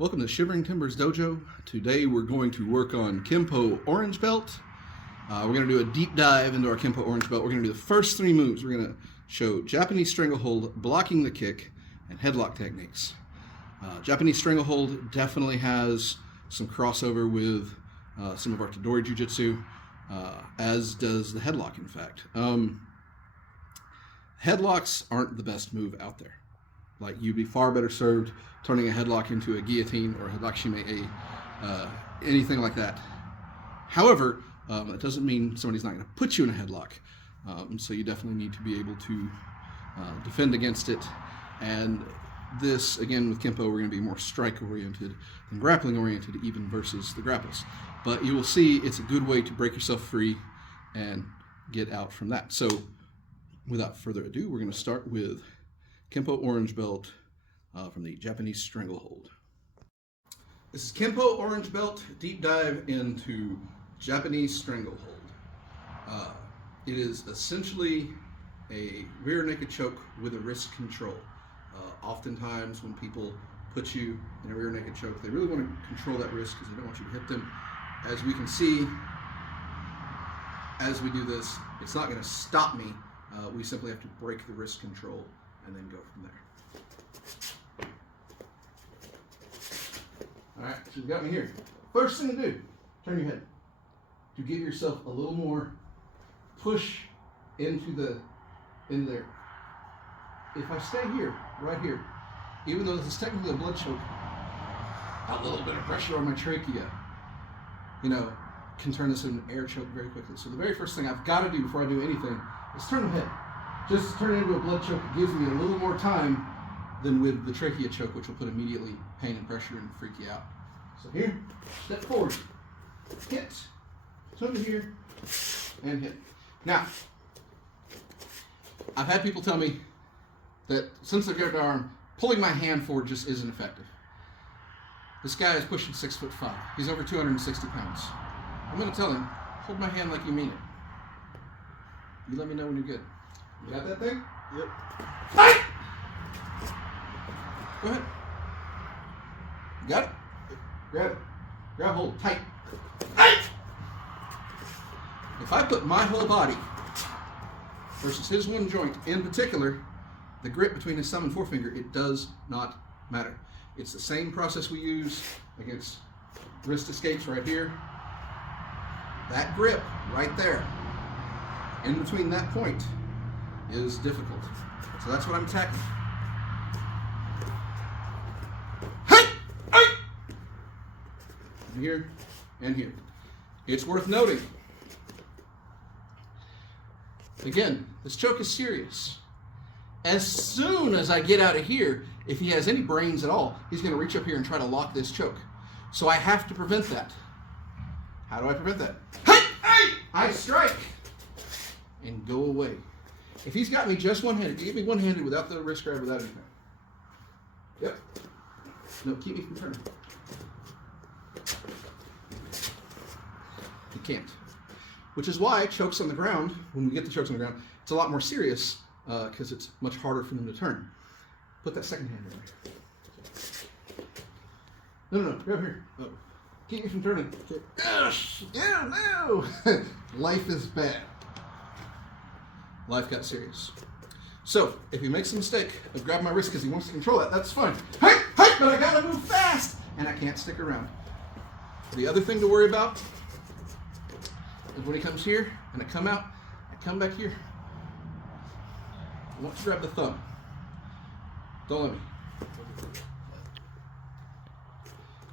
Welcome to Shivering Timbers Dojo. Today we're going to work on Kenpo Orange Belt. We're going to do a deep dive into our Kenpo Orange Belt. We're going to do the first three moves. We're going to show Japanese Stranglehold, blocking the kick, and headlock techniques. Japanese Stranglehold definitely has some crossover with some of our Tadori Jiu-Jitsu, as does the headlock, in fact. Headlocks aren't the best move out there. Like, you'd be far better served turning a headlock into a guillotine or a headlock anything like that. However, it doesn't mean somebody's not going to put you in a headlock. So you definitely need to be able to defend against it. And this, again, with Kenpo, we're going to be more strike-oriented than grappling-oriented, even versus the grapples. But you will see it's a good way to break yourself free and get out from that. So without further ado, we're going to start with Kenpo Orange Belt from the Japanese Stranglehold. This is Kenpo Orange Belt, deep dive into Japanese Stranglehold. It is essentially a rear naked choke with a wrist control. Oftentimes when people put you in a rear naked choke, they really want to control that wrist because they don't want you to hit them. As we can see, as we do this, it's not going to stop me. We simply have to break the wrist control and then go from there. Alright, so you've got me here. First thing to do, turn your head. To give yourself a little more push into there. If I stay here, right here, even though this is technically a blood choke, a little bit of pressure on my trachea, can turn this into an air choke very quickly. So the very first thing I've got to do before I do anything is turn the head. Just turn it into a blood choke gives me a little more time than with the trachea choke, which will put immediately pain and pressure and freak you out. So here, step forward, hit, turn to here, and hit. Now, I've had people tell me that since they've got their arm, pulling my hand forward just isn't effective. This guy is pushing 6'5". He's over 260 pounds. I'm going to tell him, hold my hand like you mean it. You let me know when you're good. You got that thing? Yep. Fight! Go ahead. You got it? Grab it. Grab hold tight. Fight! If I put my whole body versus his one joint, in particular, the grip between his thumb and forefinger, it does not matter. It's the same process we use against wrist escapes right here. That grip right there, in between that point, is difficult. So that's what I'm attacking. Here and here. It's worth noting, again, this choke is serious. As soon as I get out of here, if he has any brains at all, he's going to reach up here and try to lock this choke. So I have to prevent that. How do I prevent that? I strike and go away. If he's got me just one-handed, you get me one-handed without the wrist grab, without anything. Yep. No, keep me from turning. You can't. Which is why chokes on the ground, when we get the chokes on the ground, it's a lot more serious because it's much harder for them to turn. Put that second hand in there. No, grab here. Oh. Keep me from turning. Yeah, no! Life is bad. Life got serious. So, if he makes a mistake of grabbing my wrist because he wants to control that, that's fine. Hey, but I gotta move fast! And I can't stick around. The other thing to worry about is when he comes here and I come out, I come back here. I want to grab the thumb. Don't let me.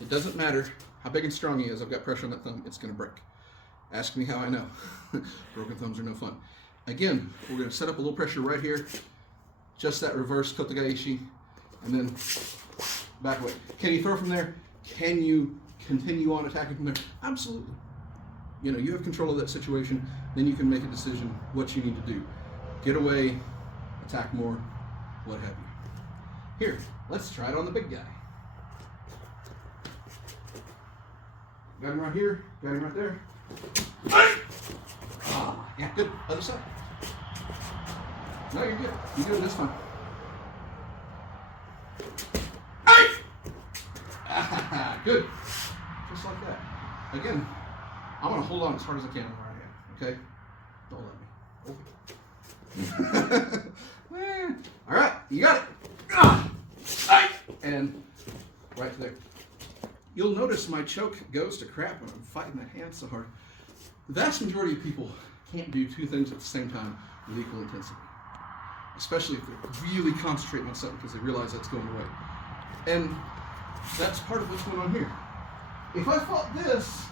It doesn't matter how big and strong he is, I've got pressure on that thumb, it's going to break. Ask me how I know. Broken thumbs are no fun. Again, we're going to set up a little pressure right here, just that reverse kotagaishi, and then back away. Can you throw from there? Can you continue on attacking from there? Absolutely. You have control of that situation, then you can make a decision what you need to do. Get away, attack more, what have you. Here, let's try it on the big guy. Got him right here, got him right there. Yeah, good. Other side. No, you're good. You're doing this one. Good. Just like that. Again, I'm going to hold on as hard as I can where I am. Okay? Don't let me. All right. You got it. And right there. You'll notice my choke goes to crap when I'm fighting that hand so hard. The vast majority of people can't do two things at the same time with equal intensity. Especially if they're really concentrating on something because they realize that's going away. And that's part of what's going on here. If I fought this,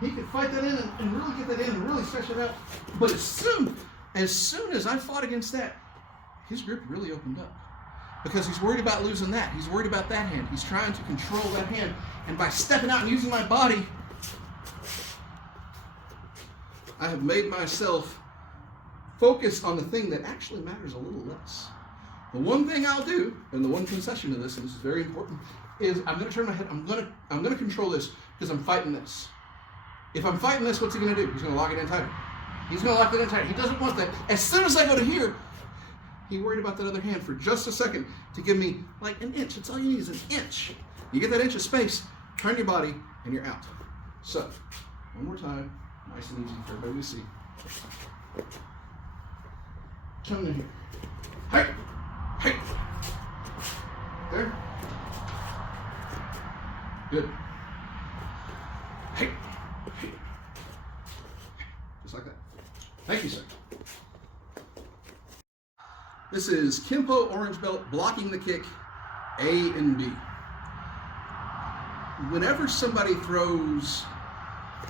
he could fight that in and really get that in and really stretch it out. But as soon as I fought against that, his grip really opened up. Because he's worried about losing that. He's worried about that hand. He's trying to control that hand. And by stepping out and using my body, I have made myself focus on the thing that actually matters a little less. The one thing I'll do, and the one concession to this, and this is very important, is I'm going to turn my head. I'm going to control this because I'm fighting this. If I'm fighting this, what's he going to do? He's going to lock it in tighter. He's going to lock it in tighter. He doesn't want that. As soon as I go to here, he worried about that other hand for just a second to give me like an inch. That's all you need is an inch. You get that inch of space, turn your body, and you're out. So, one more time, nice and easy for everybody to see. Come in here. Hey! Hey! There. Good. Hey! Hey! Just like that. Thank you, sir. This is Kenpo Orange Belt blocking the kick A and B. Whenever somebody throws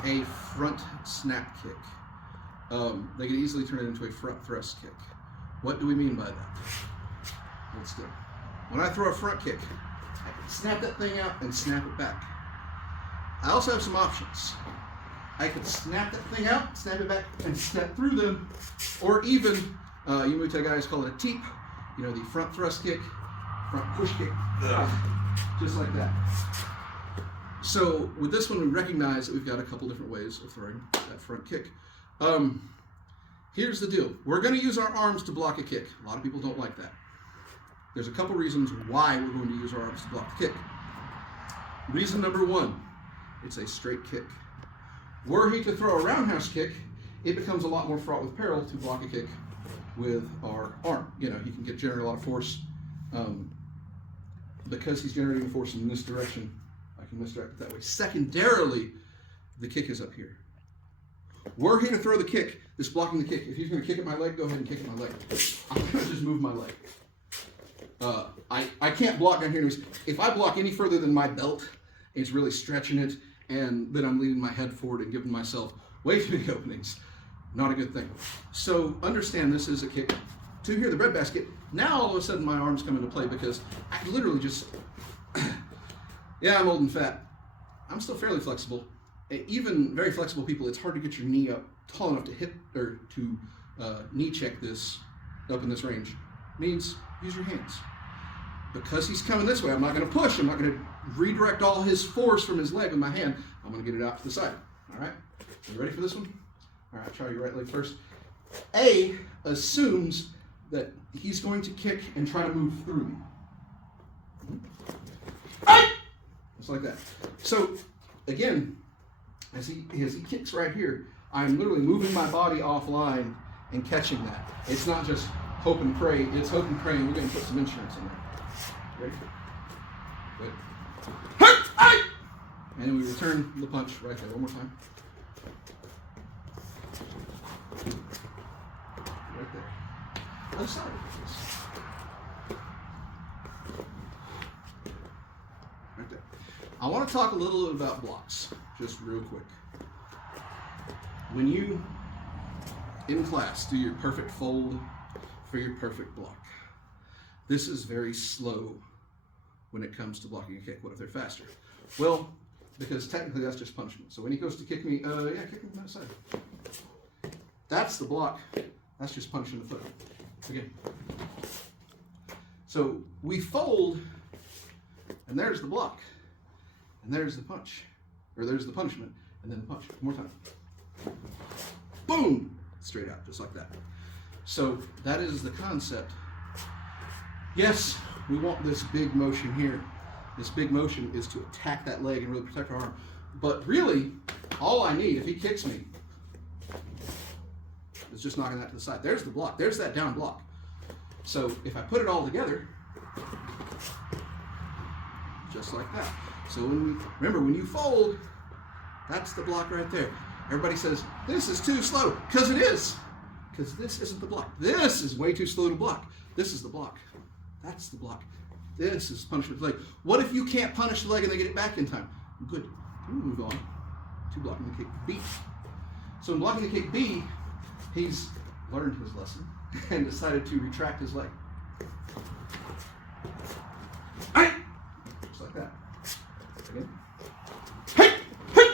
a front snap kick, they can easily turn it into a front thrust kick. What do we mean by that? Let's go. When I throw a front kick, I can snap that thing out and snap it back. I also have some options. I could snap that thing out, snap it back, and step through them, or even you Muay Thai guys call it a teep, you know, the front thrust kick, front push kick, just like that. So with this one, we recognize that we've got a couple different ways of throwing that front kick. Here's the deal. We're going to use our arms to block a kick. A lot of people don't like that. There's a couple reasons why we're going to use our arms to block the kick. Reason number one, it's a straight kick. Were he to throw a roundhouse kick, it becomes a lot more fraught with peril to block a kick with our arm. You know, he can generate a lot of force because he's generating force in this direction. I can misdirect it that way. Secondarily, the kick is up here. Were he to throw the kick, this blocking the kick, if he's going to kick at my leg, go ahead and kick at my leg. I'm going to just move my leg. I can't block down here. If I block any further than my belt, it's really stretching it, and then I'm leaning my head forward and giving myself way too many openings. Not a good thing. So understand this is a kick to here, the breadbasket. Now all of a sudden my arms come into play because I literally just, yeah, I'm old and fat. I'm still fairly flexible. Even very flexible people, it's hard to get your knee up tall enough to hit or to knee check this up in this range. Means use your hands. Because he's coming this way, I'm not going to push. I'm not going to redirect all his force from his leg with my hand. I'm going to get it out to the side. All right? Are you ready for this one? All right, try your right leg first. A assumes that he's going to kick and try to move through me. Just like that. So, again, as he kicks right here, I'm literally moving my body offline and catching that. It's not just hope and pray. It's hope and pray, and we're going to put some insurance in there. Ready? Good. And we return the punch right there. One more time. Right there. Other side. Right there. I want to talk a little bit about blocks, just real quick. When you, in class, do your perfect fold for your perfect block, this is very slow when it comes to blocking a kick. What if they're faster? Well, because technically that's just punishment. So when he goes to kick me, kick me from that side. That's the block. That's just punching the foot. Again. So we fold, and there's the block. And there's the punch. Or there's the punishment, and then the punch. One more time. Boom! Straight out, just like that. So that is the concept. Yes, we want this big motion here, This big motion is to attack that leg and really protect our arm. But really, all I need, if he kicks me, is just knocking that to the side. There's the block. There's that down block. So if I put it all together, just like that. So remember, when you fold, that's the block right there. Everybody says, this is too slow, because it is. Because this isn't the block. This is way too slow to block. This is the block. That's the block. This is punishment leg. What if you can't punish the leg and they get it back in time? Good. We move on to blocking the kick B. So in blocking the kick B, he's learned his lesson and decided to retract his leg. Hey! Just like that. Again. Hey! Hey!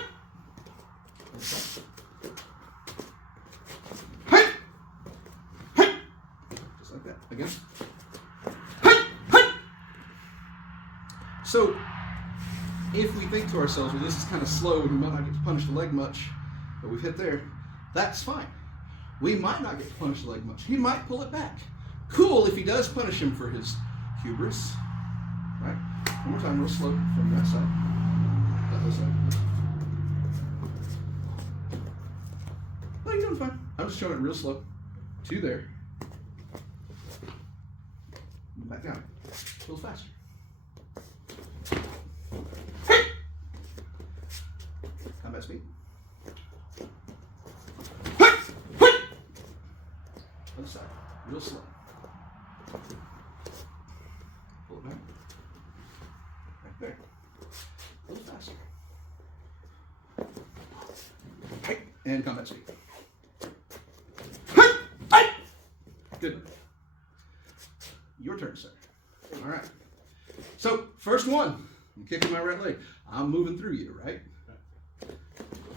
Hey! Hey! Just like that. Again. Hey! Hey! So, if we think to ourselves, well, this is kind of slow, we might not get to punish the leg much, but we've hit there, that's fine. We might not get to punish the leg much. He might pull it back. Cool if he does punish him for his hubris. Right? One more time, real slow from that side. That side. No, you're doing fine. I'm just showing it real slow. To there. Back down. A little faster. Combat speed. Other side, real slow. Pull it back. Right there. A little faster. Hey, and combat speed. Hey, hey. Good. Your turn, sir. All right. So, first one. I'm kicking my right leg. I'm moving through you, right?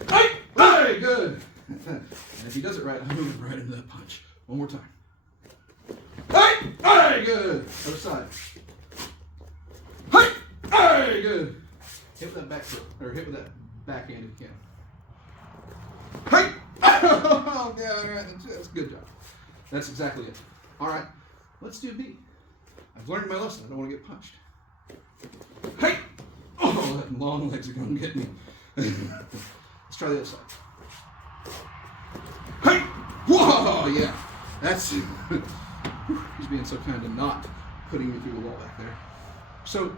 Hey, hey, good. And if he does it right, I'm moving right into that punch. One more time. Hey! Hey! Good. Other side. Hey! Hey! Good. Hit with that back foot, or hit with that backhand if you can. Hey! Oh, yeah, all right. That's a good job. That's exactly it. All right. Let's do B. I've learned my lesson. I don't want to get punched. Hey! Oh, that long legs are going to get me. Let's try the other side. Hey! Whoa! Yeah. That's, he's being so kind of not putting me through the wall back there. So,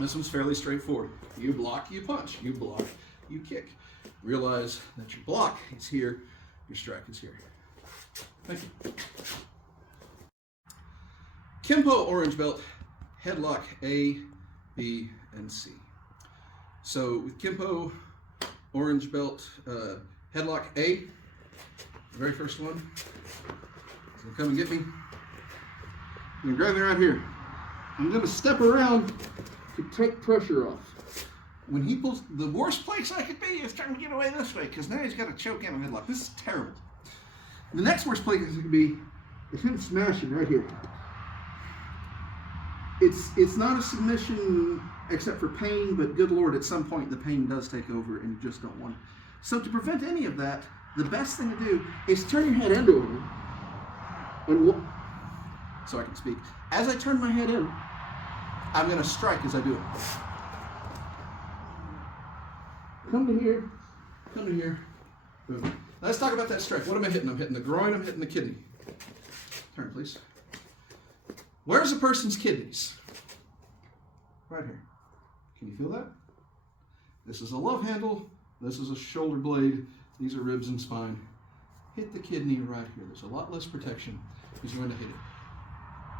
this one's fairly straightforward. You block, you punch. You block, you kick. Realize that your block is here, your strike is here. Thank you. Kenpo Orange Belt, Headlock A, B, and C. So, with Kenpo Orange Belt, Headlock A, the very first one. So come and get me. I'm going to grab me right here. I'm going to step around to take pressure off. When he pulls, the worst place I could be is trying to get away this way, because now he's got a choke and a headlock. This is terrible. The next worst place it could be is him smashing right here. It's not a submission except for pain, but good Lord, at some point the pain does take over and you just don't want it. So to prevent any of that, the best thing to do is turn your head end over and so I can speak. As I turn my head in, I'm going to strike as I do it. Come to here, come to here, boom. Now let's talk about that strike. What am I hitting? I'm hitting the groin, I'm hitting the kidney. Turn, please. Where's a person's kidneys? Right here. Can you feel that? This is a love handle, this is a shoulder blade, these are ribs and spine. Hit the kidney right here. There's a lot less protection because you're going to hit it.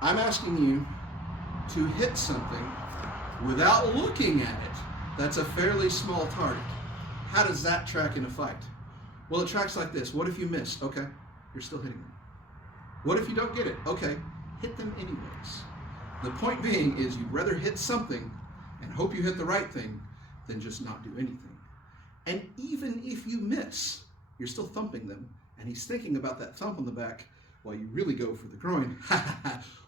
I'm asking you to hit something without looking at it. That's a fairly small target. How does that track in a fight? Well, it tracks like this. What if you miss? Okay, you're still hitting them. What if you don't get it? Okay, hit them anyways. The point being is you'd rather hit something and hope you hit the right thing than just not do anything. And even if you miss, you're still thumping them, and he's thinking about that thump on the back while you really go for the groin.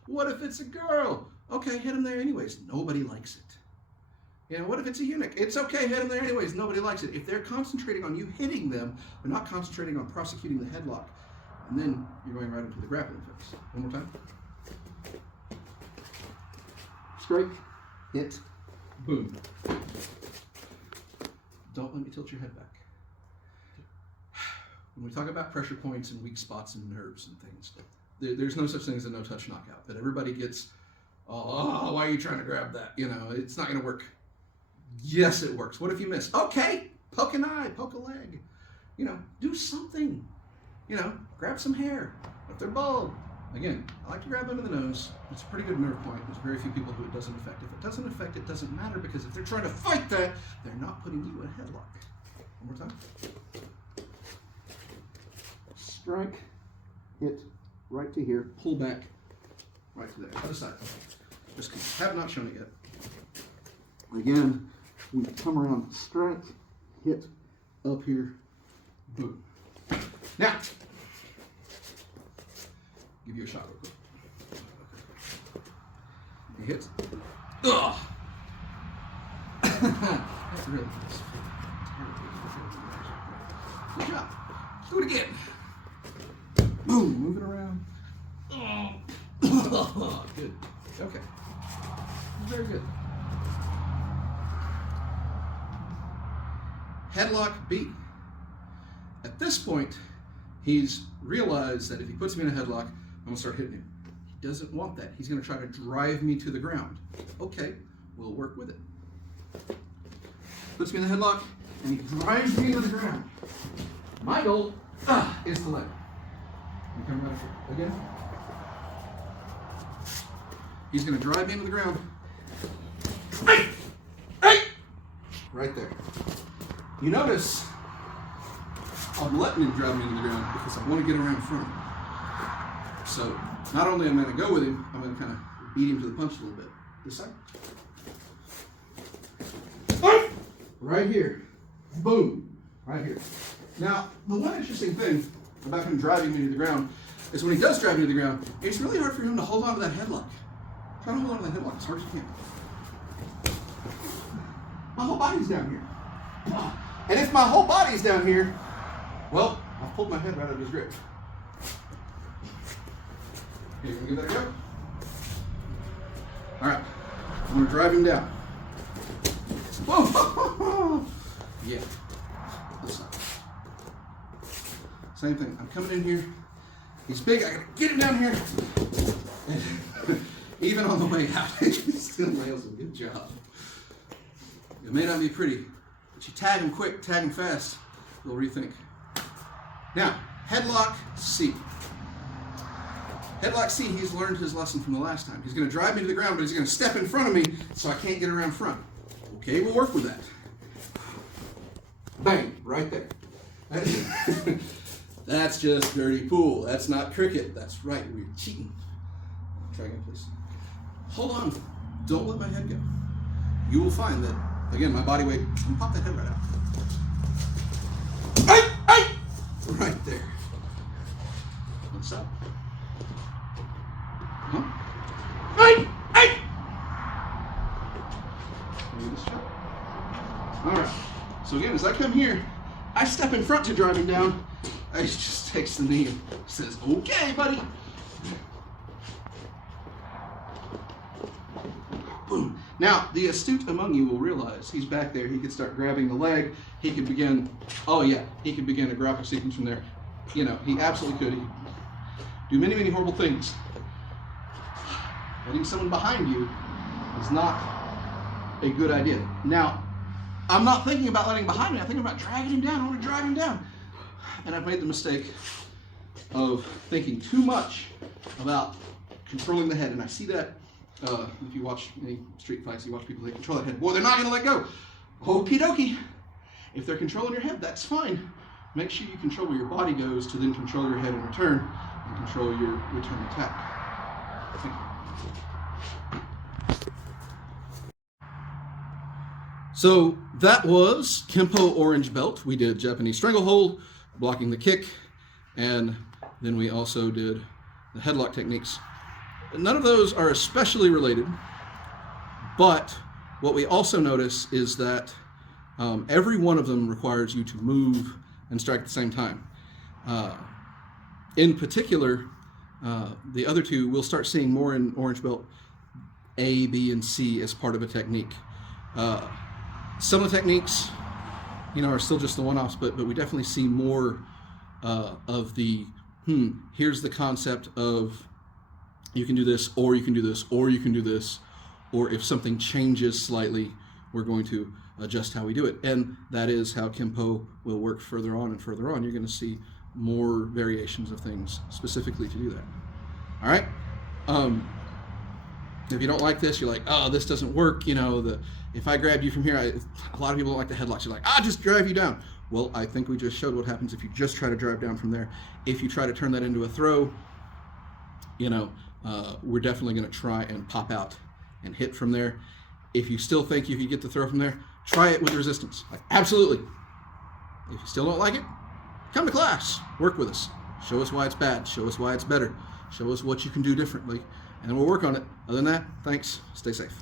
What if it's a girl? Okay, hit him there anyways. Nobody likes it. You know, what if it's a eunuch? It's okay, hit him there anyways. Nobody likes it. If they're concentrating on you hitting them, they're not concentrating on prosecuting the headlock. And then you're going right into the grappling phase. One more time. Strike, hit, Boom. Don't let me tilt your head back. When we talk about pressure points and weak spots and nerves and things, there's no such thing as a no-touch knockout. But everybody gets, oh, why are you trying to grab that? You know, it's not going to work. Yes, it works. What if you miss? Okay, poke an eye, poke a leg. You know, do something. You know, grab some hair. If they're bald, again, I like to grab under the nose. It's a pretty good nerve point. There's very few people who it doesn't affect. If it doesn't affect, it doesn't matter, because if they're trying to fight that, they're not putting you in a headlock. One more time. Strike, hit, right to here, pull back, right to there. Other side. Just have not shown it yet. Again, we come around, strike, hit, up here, boom. Now, give you a shot real quick. He hits. Ugh! That's really nice. Good job. Do it again. Boom, move it around. Good. Okay. Very good. Headlock B. At this point, he's realized that if he puts me in a headlock, I'm going to start hitting him. He doesn't want that. He's going to try to drive me to the ground. Okay, we'll work with it. Puts me in the headlock, and he drives me to the ground. My goal is to let him. You come right here. Again. He's going to drive me into the ground. Hey! Hey! Right there. You notice I'm letting him drive me into the ground because I want to get around front. So not only am I going to go with him, I'm going to kind of beat him to the punch a little bit. This side. Right here. Boom. Right here. Now, the one interesting thing about him driving me to the ground is when he does drive me to the ground, it's really hard for him to hold on to that headlock. Try to hold on to that headlock as hard as you can. My whole body's down here. And if my whole body's down here, well, I've pulled my head right out of his grip. Okay, you want to give that a go? All right, I'm going to drive him down. Whoa! Yeah. This side. Same thing. I'm coming in here. He's big. I gotta get him down here. And even on the way out, he still nails him. Good job. It may not be pretty, but you tag him quick, tag him fast. They'll rethink. Now, headlock C. Headlock C, he's learned his lesson from the last time. He's going to drive me to the ground, but he's going to step in front of me so I can't get around front. Okay, we'll work with that. Bang, right there. That's just dirty pool. That's not cricket. That's right, we're cheating. Try again, please. Hold on. Don't let my head go. You will find that, again, my body weight, and pop that head right out. Hey! Right there. What's up? Huh? Hey! All right. So again, as I come here, I step in front to drive him down. He just takes the knee and says, "Okay, buddy." Boom. Now, the astute among you will realize he's back there. He could start grabbing the leg. He could begin. Oh yeah, he could begin a grapple sequence from there. You know, he absolutely could. He could do many, many horrible things. Letting someone behind you is not a good idea. Now, I'm not thinking about letting him behind me. I'm thinking about dragging him down. I want to drive him down. And I've made the mistake of thinking too much about controlling the head. And I see that if you watch any street fights, you watch people, they control that head. Boy, they're not going to let go. Okie dokie. If they're controlling your head, that's fine. Make sure you control where your body goes to then control your head in return and control your return attack. Thank you. So that was Kenpo Orange Belt. We did Japanese Stranglehold, blocking the kick, and then we also did the headlock techniques. None of those are especially related, but what we also notice is that every one of them requires you to move and strike at the same time. In particular, the other two, we'll start seeing more in Orange Belt A, B, and C as part of a technique. Some of the techniques, are still just the one-offs, but we definitely see more of the, here's the concept of you can do this, or you can do this, or you can do this, or if something changes slightly, we're going to adjust how we do it. And that is how Kenpo will work further on and further on. You're going to see more variations of things specifically to do that. All right? If you don't like this, you're like, oh, this doesn't work. If I grabbed you from here, a lot of people don't like the headlocks. You're like, just drive you down. Well, I think we just showed what happens if you just try to drive down from there. If you try to turn that into a throw, we're definitely going to try and pop out and hit from there. If you still think you could get the throw from there, try it with resistance. Absolutely. If you still don't like it, come to class. Work with us. Show us why it's bad. Show us why it's better. Show us what you can do differently. And then we'll work on it. Other than that, thanks. Stay safe.